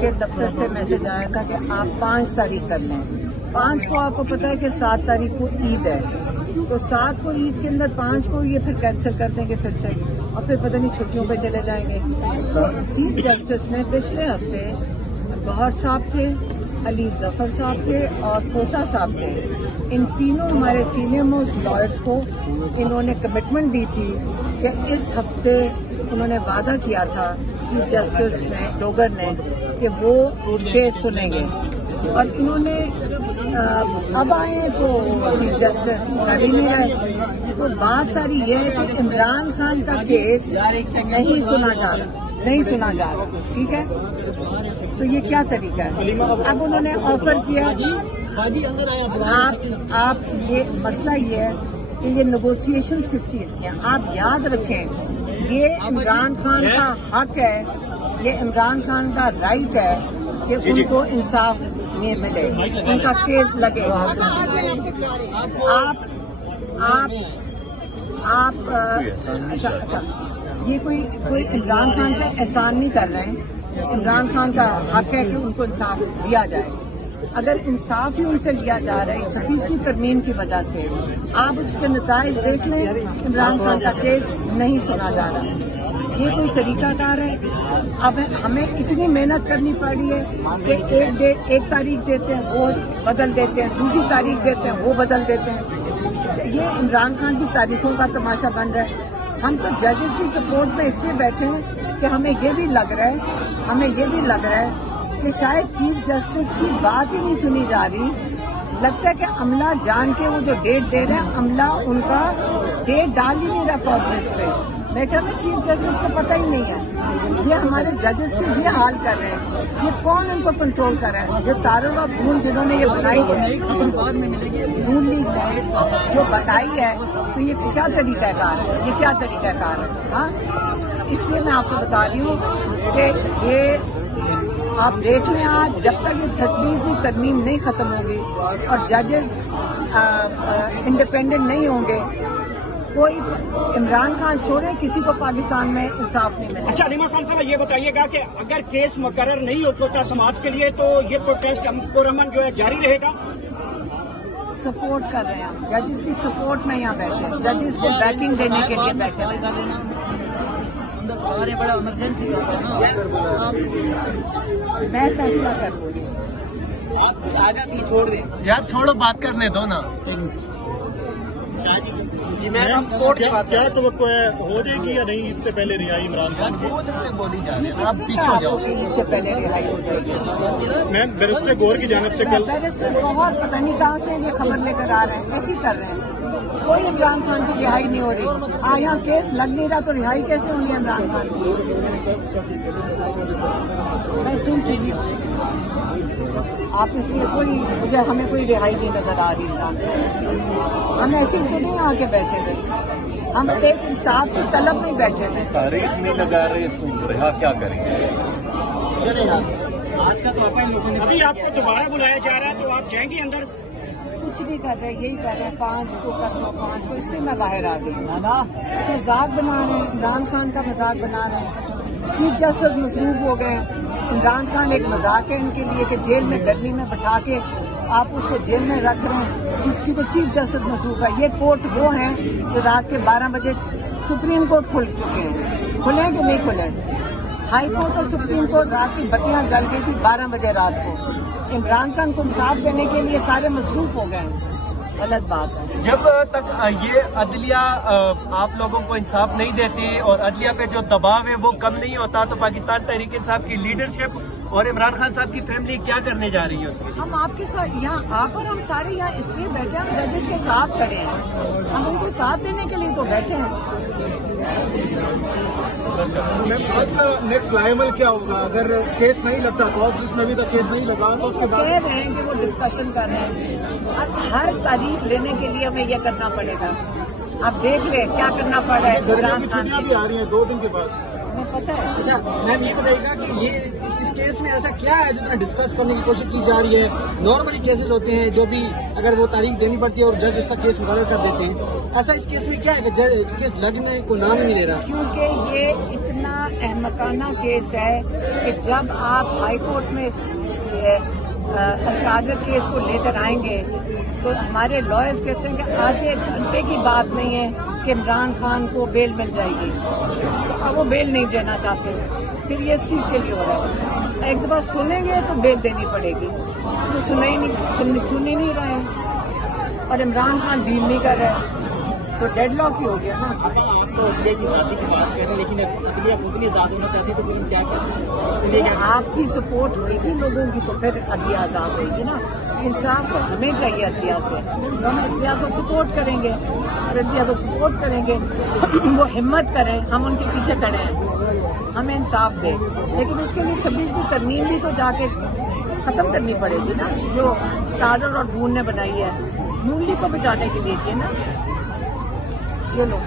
کے دفتر سے میسج آیا تھا کہ آپ 5 تاریخ کر لیں. 5 کو آپ کو پتا ہے کہ 7 تاریخ کو عید ہے, تو 7 کو عید کے اندر 5 کو یہ پھر کینسل کر دیں گے پھر سے, اور پھر پتہ نہیں چھٹیوں پہ چلے جائیں گے. تو چیف جسٹس نے پچھلے ہفتے گوہر صاحب تھے, علی ظفر صاحب تھے اور کھوسا صاحب تھے, ان تینوں ہمارے سینئر موسٹ لائرز کو انہوں نے کمٹمنٹ دی تھی کہ اس ہفتے انہوں نے وعدہ کیا تھا چیف جسٹس نے ڈوگر نے کہ وہ کیس سنیں گے, اور انہوں نے اب آئے تو چیف جسٹس کر ہی نہیں آئے. تو بات ساری یہ ہے کہ عمران خان کا کیس نہیں سنا جا رہا, ٹھیک ہے. تو یہ کیا طریقہ ہے؟ اب انہوں نے آفر کیا, آپ یہ مسئلہ یہ ہے کہ یہ نیگوسیشنز کس چیز کی ہیں. آپ یاد رکھیں یہ عمران خان کا حق ہے, یہ عمران خان کا رائٹ ہے کہ ان کو انصاف نہیں ملے, ان کا کیس لگے. اچھا یہ کوئی عمران خان کا احسان نہیں کر رہے ہیں. عمران خان کا حق ہے کہ ان کو انصاف دیا جائے. اگر انصاف ہی ان سے لیا جا رہا ہے 26ویں ترمیم کی وجہ سے, آپ اس کے نتائج دیکھ لیں. عمران خان کا کیس نہیں سنا جا رہا, یہ کوئی طریقہ کار ہے؟ اب ہمیں اتنی محنت کرنی پڑی ہے کہ ایک تاریخ دیتے ہیں وہ بدل دیتے ہیں, دوسری تاریخ دیتے ہیں وہ بدل دیتے ہیں. یہ عمران خان کی تاریخوں کا تماشا بن رہا ہے. ہم تو ججز کی سپورٹ میں اس لیے بیٹھے ہیں کہ ہمیں یہ بھی لگ رہا ہے کہ شاید چیف جسٹس کی بات ہی نہیں سنی جا رہی. لگتا ہے کہ عملہ جان کے وہ جو ڈیٹ دے رہے ہیں, عملہ ان کا ڈیٹ ڈال ہی نہیں رہا پوز لسٹ پہ. میں کہتا ہوں چیف جسٹس کو پتہ ہی نہیں ہے. یہ ہمارے ججز کے یہ حال کر رہے ہیں, یہ کون ان کو کنٹرول کر رہا ہے؟ یہ تاروں اور خون جنہوں نے یہ بنائی ہے نون لیگ نے جو بتائی ہے, تو یہ کیا طریقہ کار ہے؟ یہ کیا طریقہ کار ہے؟ ہاں, اس لیے میں آپ کو بتا رہی ہوں کہ یہ آپ دیکھ لیں آج جب تک یہ 26ویں ترمیم نہیں ختم ہوگی اور ججز انڈیپینڈنٹ نہیں ہوں گے, کوئی عمران خان چھوڑے کسی کو پاکستان میں انصاف نہیں ملے. اچھا علیمہ خان صاحب یہ بتائیے گا کہ اگر کیس مقرر نہیں ہوتا سماعت کے لیے تو یہ پروٹیسٹ پرامن جو ہے جاری رہے گا؟ سپورٹ کر رہے ہیں, ججز کی سپورٹ میں یہاں بیٹھے ہیں, ججز کو بیکنگ دینے کے لیے بیٹھے ہیں. میں فیصلہ کروں گی. چھوڑ دیں یار, چھوڑو بات کرنے دو نا. جی میں کیا توقع ہے, ہو جائے گی یا نہیں عید سے پہلے رہائی عمران خان کی؟ بولی جا رہی ہے, آپ پیچھے ہو جاؤ. عید سے پہلے رہائی ہو جائے گی. میں بیرسٹر گور کی جانب سے کل بیرسٹر بہت پتہ نہیں کہاں سے یہ خبر لے کر آ رہے ہیں, ایسے ہی کر رہے ہیں. کوئی عمران خان کی رہائی نہیں ہو رہی. یہاں کیس لگ نہیں رہا تو رہائی کیسے ہونی ہے عمران خان کی؟ میں سنتی ہوں آپ اس لیے ہمیں کوئی رہائی نہیں نظر آ رہی عمران خان. ہم ایسے تو نہیں آ کے بیٹھے ہوئے, ہم ایک انصاف کی طلب میں بیٹھے تھے. تاریخ نہیں لگا رہے تو رہا کیا کریں گے؟ آج کا تو ابھی آپ کو دوبارہ بلایا جا رہا ہے تو آپ جائیں گے اندر؟ کچھ نہیں کر رہے, یہی کر رہے ہیں 5 کو کر لو 5 کو, اس لیے میں باہر آ گئی. مذاق بنا رہے ہیں, عمران خان کا مذاق بنا رہے ہیں. چیف جسٹس مصروف ہو گئے. عمران خان ایک مذاق ہے ان کے لیے کہ جیل میں گرمی میں بٹھا کے آپ اس کو جیل میں رکھ رہے ہیں کیونکہ چیف جسٹس مصروف ہے. یہ کورٹ وہ ہیں جو رات کے 12 بجے سپریم کورٹ کھل چکے ہیں, کھلے کہ نہیں کھلے؟ ہائی کورٹ اور سپریم کورٹ رات کی بتیاں جل گئی تھی 12 بجے رات کو. عمران خان کو انصاف دینے کے لیے سارے مصروف ہو گئے ہیں. غلط بات ہے. جب تک یہ عدلیہ آپ لوگوں کو انصاف نہیں دیتی اور عدلیہ پہ جو دباؤ ہے وہ کم نہیں ہوتا, تو پاکستان تحریک انصاف کی لیڈرشپ اور عمران خان صاحب کی فیملی کیا کرنے جا رہی ہے؟ ہم آپ کے ساتھ یہاں آپ اور ہم سارے یہاں اس لیے بیٹھے ہیں, ہم ججز کے ساتھ کھڑے ہیں, ہم ان کو ساتھ دینے کے لیے تو بیٹھے ہیں. آج کا نیکسٹ لائمل کیا ہوگا اگر کیس نہیں لگتا؟ کاز لسٹ میں بھی تک کیس نہیں لگا تو اس کے بعد کہہ رہے ہیں کہ وہ ڈسکشن کر رہے ہیں. اب ہر تاریخ لینے کے لیے ہمیں یہ کرنا پڑے گا. اب دیکھ لیں کیا کرنا پڑ رہا ہے. چھٹیاں بھی آ رہی ہیں 2 دن کے بعد. پتہ ہے. اچھا میم یہ بتائیے گا کہ یہ اس کیس میں ایسا کیا ہے جو اتنا ڈسکس کرنے کی کوشش کی جا رہی ہے؟ نارملی کیسز ہوتے ہیں جو بھی اگر وہ تاریخ دینی پڑتی ہے اور جج اس کا کیس مقرر کر دیتے ہیں، ایسا اس کیس میں کیا ہے کہ کیس لڑنے کو نام نہیں لے رہا؟ کیونکہ یہ اتنا احمقانہ کیس ہے کہ جب آپ ہائی کورٹ میں القادر کیس کو لے کر آئیں گے تو ہمارے لائرز کہتے ہیں کہ آدھے گھنٹے کی بات نہیں ہے کہ عمران خان کو بیل مل جائے گی، اب وہ بیل نہیں دینا چاہتے. پھر یہ اس چیز کے لیے ہو رہا ہے ایک دفعہ سنیں گے تو بیل دینی پڑے گی، تو سن ہی نہیں رہے ہیں اور عمران خان ڈیل نہیں کر رہے تو ڈیڈ لاک ہی ہو گیا نا. آپ تو عدلیہ کی آزادی کی بات کر رہے ہیں لیکن عدلیہ خود نہیں آزاد ہونا چاہتی تو پھر کیا کریں؟ آپ کی سپورٹ ہوئے گی لوگوں کی تو پھر عدلیہ آزاد ہوئے گی نا. انصاف تو ہمیں چاہیے عدلیہ سے، ہم عدلیہ کو سپورٹ کریں گے اور عدلیہ کو سپورٹ کریں گے وہ ہمت کریں، ہم ان کے پیچھے کھڑے ہیں، ہمیں انصاف دیں. لیکن اس کے لیے 26 کی ترمیم بھی تو جا کے ختم کرنی پڑے گی نا، جو ٹاڈر اور بھون نے بنائی ہے، نون لیگ کو بچانے کے لیے کی نا. یہ لوگ